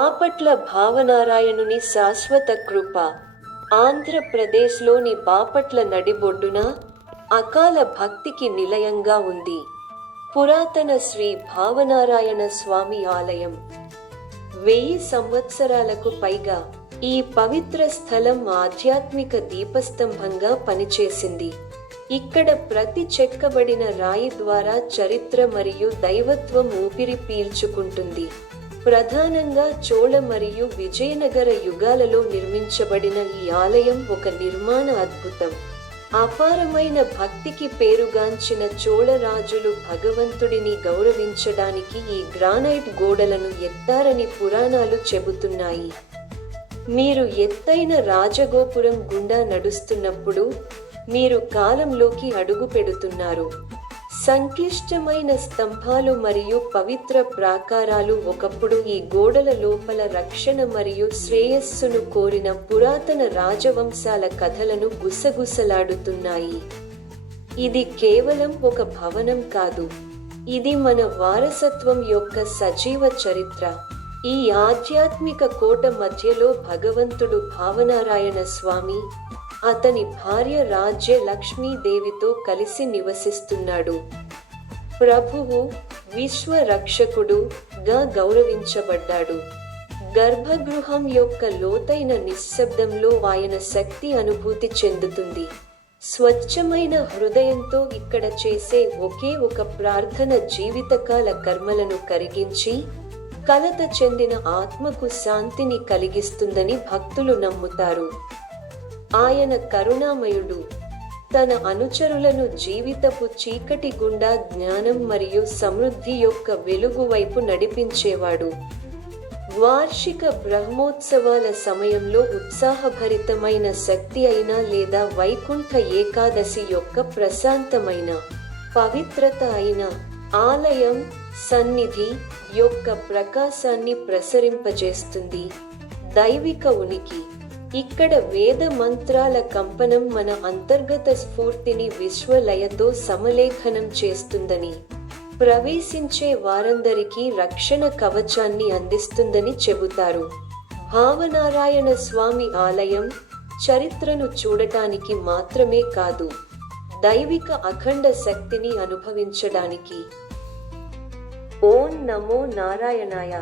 బాపట్ల భావనారాయణుని శాశ్వత కృప. ఆంధ్రప్రదేశ్లోని బాపట్ల నడిబొడ్డున అకాల భక్తికి నిలయంగా ఉంది పురాతన శ్రీ భావనారాయణ స్వామి ఆలయం. 1000 సంవత్సరాలకు పైగా ఈ పవిత్ర స్థలం ఆధ్యాత్మిక దీపస్తంభంగా పనిచేసింది. ఇక్కడ ప్రతి చెక్కబడిన రాయి ద్వారా చరిత్ర మరియు దైవత్వం ఊపిరి పీల్చుకుంటుంది. ప్రధానంగా చోళ మరియు విజయనగర యుగాలలో నిర్మించబడిన ఈ ఆలయం ఒక నిర్మాణ అద్భుతం. అపారమైన భక్తికి పేరుగాంచిన చోళ రాజులు భగవంతుడిని గౌరవించడానికి ఈ గ్రానైట్ గోడలను ఎత్తారని పురాణాలు చెబుతున్నాయి. మీరు ఎత్తైన రాజగోపురం గుండా నడుస్తున్నప్పుడు మీరు కాలంలోకి అడుగు పెడుతున్నారు. సంక్లిష్టమైన స్తంభాలు మరియు పవిత్ర ప్రాకారాలు ఒకప్పుడు ఈ గోడల లోపల రక్షణ మరియు శ్రేయస్సును కోరిన పురాతన రాజవంశాల కథలను గుసగుసలాడుతున్నాయి. ఇది కేవలం ఒక భవనం కాదు, ఇది మన వారసత్వం యొక్క సజీవ చరిత్ర. ఈ ఆధ్యాత్మిక కోట మధ్యలో భగవంతుడు భావనారాయణ స్వామి, అతని భార్య రాజ్య లక్ష్మీదేవితో కలిసి నివసిస్తున్నాడు. ప్రభువు, విశ్వ రక్షకుడుగా గౌరవించబడ్డాడు. గర్భగృహం యొక్క లోతైన నిశ్శబ్దంలో ఆయన శక్తి అనుభూతి చెందుతుంది. స్వచ్ఛమైన హృదయంతో ఇక్కడ చేసే ఒకే ఒక ప్రార్థన జీవితకాల కర్మలను కరిగించి కలత చెందిన ఆత్మకు శాంతిని కలిగిస్తుందని భక్తులు నమ్ముతారు. ఆయన కరుణామయుడు, తన అనుచరులను జీవితపు చీకటి గుండా జ్ఞానం మరియు సమృద్ధి యొక్క వెలుగు వైపు నడిపించేవాడు. వార్షిక బ్రహ్మోత్సవాల సమయంలో ఉత్సాహభరితమైన శక్తి అయిన లేదా వైకుంఠ ఏకాదశి యొక్క ప్రశాంతమైన పవిత్రత అయిన ఆలయం సన్నిధి యొక్క ప్రకాశాన్ని ప్రసరింపజేస్తుంది. దైవిక ఉనికి. ఇక్కడ వేద మంత్రాల కంపనం మన అంతర్గత స్ఫూర్తిని విశ్వలయతో సమలేఖనం చేస్తుందని, ప్రవేశించే వారందరికీ రక్షణ కవచాన్ని అందిస్తుందని చెబుతారు. భావనారాయణ స్వామి ఆలయం చరిత్రను చూడటానికి మాత్రమే కాదు, దైవిక అఖండ శక్తిని అనుభవించడానికి. ఓం నమో నారాయణాయ.